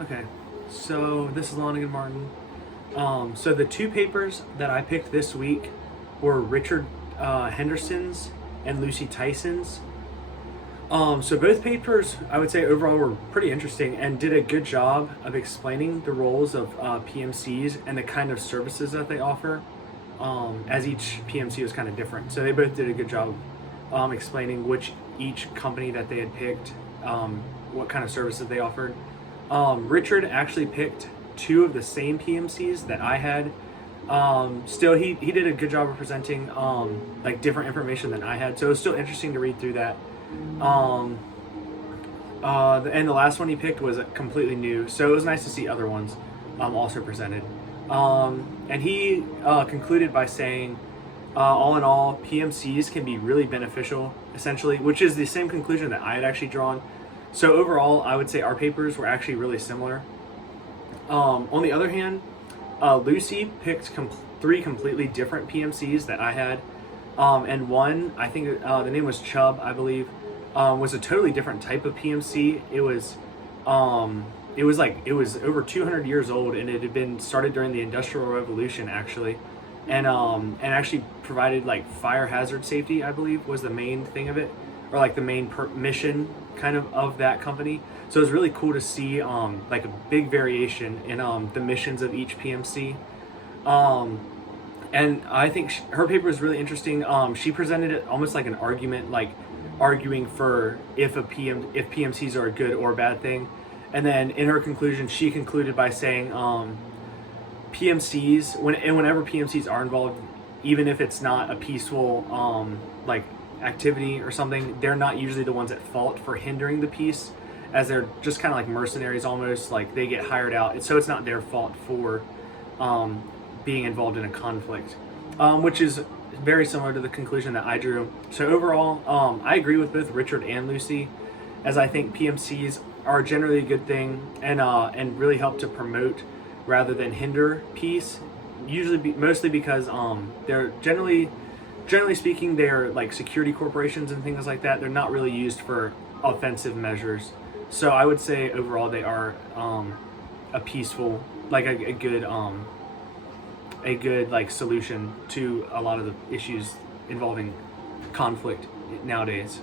Okay, so this is Lonigan Martin. So the two papers that I picked this week were Richard Henderson's and Lucy Tyson's. So both papers, I would say overall, were pretty interesting and did a good job of explaining the roles of PMCs and the kind of services that they offer, as each PMC was kind of different. So they both did a good job explaining which each company that they had picked, what kind of services they offered. Richard actually picked two of the same PMCs that I had. Still, he did a good job of presenting like different information than I had, so it was still interesting to read through that. And the last one he picked was completely new, so it was nice to see other ones also presented. And he concluded by saying, all in all, PMCs can be really beneficial, essentially, which is the same conclusion that I had actually drawn. So overall, I would say our papers were actually really similar. On the other hand, Lucy picked three completely different PMCs that I had. And one, I think the name was Chubb, I believe, was a totally different type of PMC. It was over 200 years old, and it had been started during the Industrial Revolution, actually. And actually provided like fire hazard safety, I believe, was the main thing of it, or like the main mission kind of that company. So it was really cool to see like a big variation in the missions of each PMC. And I think her paper was really interesting. She presented it almost like an argument, like arguing for if PMCs are a good or bad thing. And then in her conclusion, she concluded by saying PMCs, whenever PMCs are involved, even if it's not a peaceful like activity or something, they're not usually the ones at fault for hindering the peace, as they're just kind of like mercenaries almost, like they get hired out. So it's not their fault for being involved in a conflict, which is very similar to the conclusion that I drew. So overall, I agree with both Richard and Lucy, as I think PMCs are generally a good thing and really help to promote rather than hinder peace. Mostly because they're generally speaking, they're like security corporations and things like that. They're not really used for offensive measures. So I would say overall they are a peaceful, like a good like solution to a lot of the issues involving conflict nowadays.